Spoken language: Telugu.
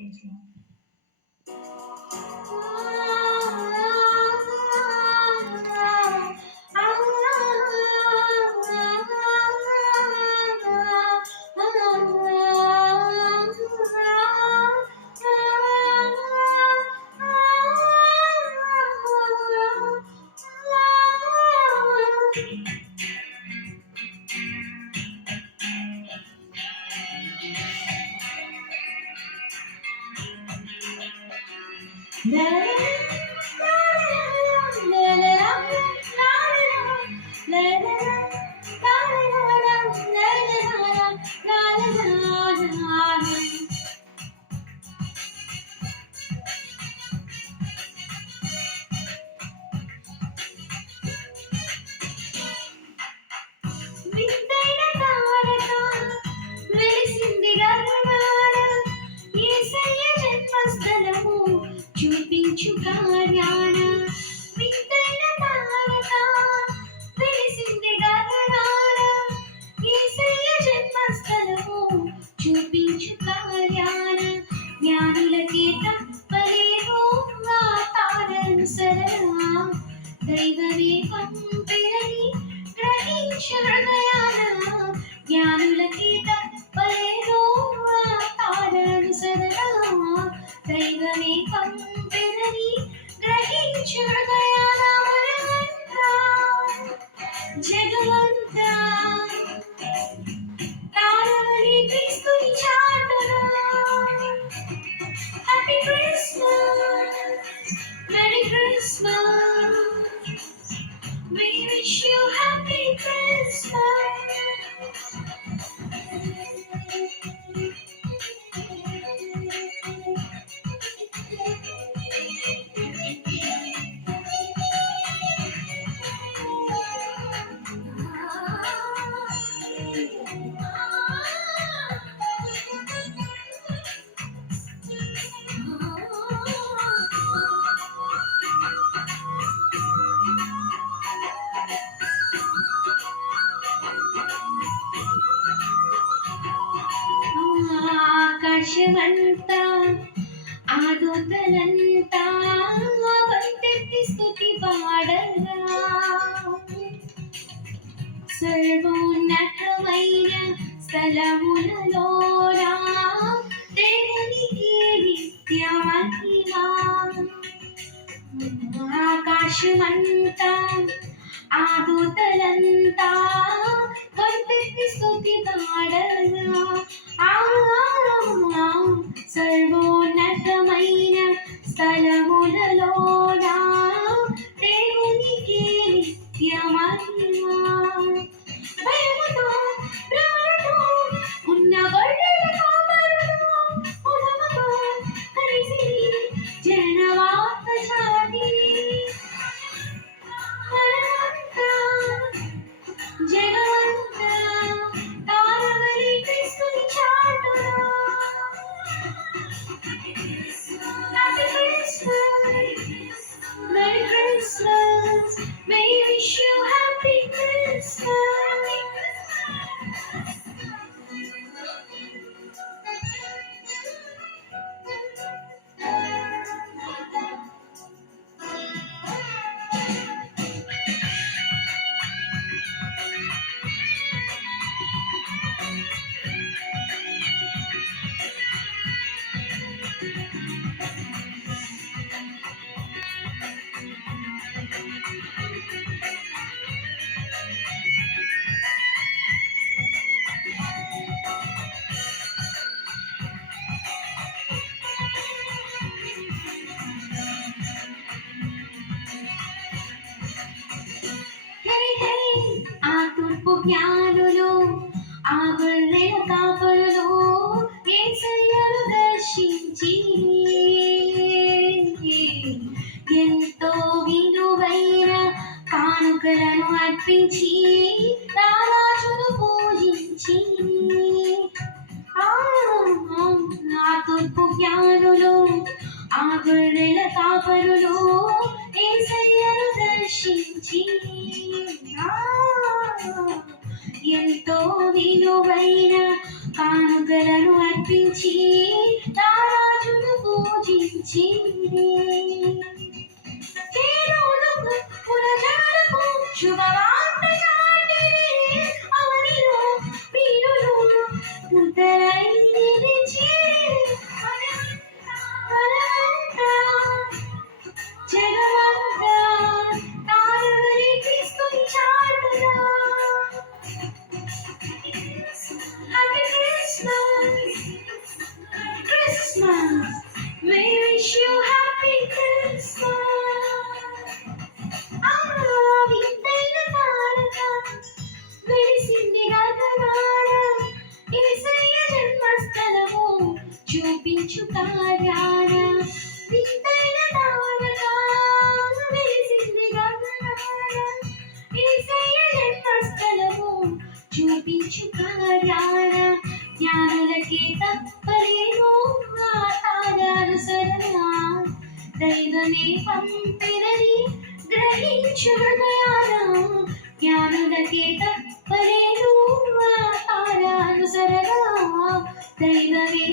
చూపించు కార్యాన వింతైన తారక వెలిసింది గగనాన యేసయ్య జన్మస్థలము చూపించు కార్యాన జ్ఞానులకే తప్పలేమో ఆ తారనుసరణ దైవమే పంపినని గ్రహించు హృదయాన జ్ఞానులకే తప్పలేమో ఆ తారనుసరణ దైవమే పంపినని గ్రహించు హృదయాన జగమంతా తారవని క్రీస్తుని చాటున happy Christmas merry Christmas we wish you happy Christmas. ఆకాశమంతా ఆదోతలంతా వంతెత్తి స్తుతి పాడగా సర్వోన్నతమైన స్థలములలోనా దేవునికి నిత్య మహిమ ఆకాశమంతా ఆదోతలంతా వంతెత్తి స్తుతి పాడగా సర్వోన్నతమైన స్థలములలోనా దేవునికి నిత్య మహిమ భయముతో భ్రమతో ఉన్న గొర్రెల కాపరులు ఉదముతో కలిసి జనవార్త చాటి మనమంతా జగమంతా తారవలి క్రీస్తుని చాటున Merry Christmas, may we wish you happy Christmas. జ్ఞానులు ఆ గొర్రెల కాపరులు యేసయ్యను దర్శించి ఎంతో విలువైన కానుకలను అర్పించి రారాజును పూజించి ఆ తూర్పు జ్ఞానులు ఆ గొర్రెల కాపరులు యేసయ్యను దర్శించి ఎంతో విలువైన కానుకలను అర్పించి రారాజు చేరే కేరోలకు పురజనులకు శుభవార్త చాటిరే అవనిలో వీరులు దూతలై నిలిచిరే మనమంతా జగమంతా తారవరి క్రీస్తుని చాటుదా Happy Christmas. We wish you happy Christmas. వింతైన తారక వెలిసింది గగనాన యేసయ్య జన్మస్థలము చూపించు కార్యాన వింతైన తారక వెలిసింది గగనాన యేసయ్య జన్మస్థలము చూపించు కార్యాన జ్ఞానులకే తప్పలేమో ఆ తారానుసరణ దైవమే పంపినని గ్రహించు హృదయాన జ్ఞానులకే తప్పలేదు ఆ తారానుసరణ దైవమే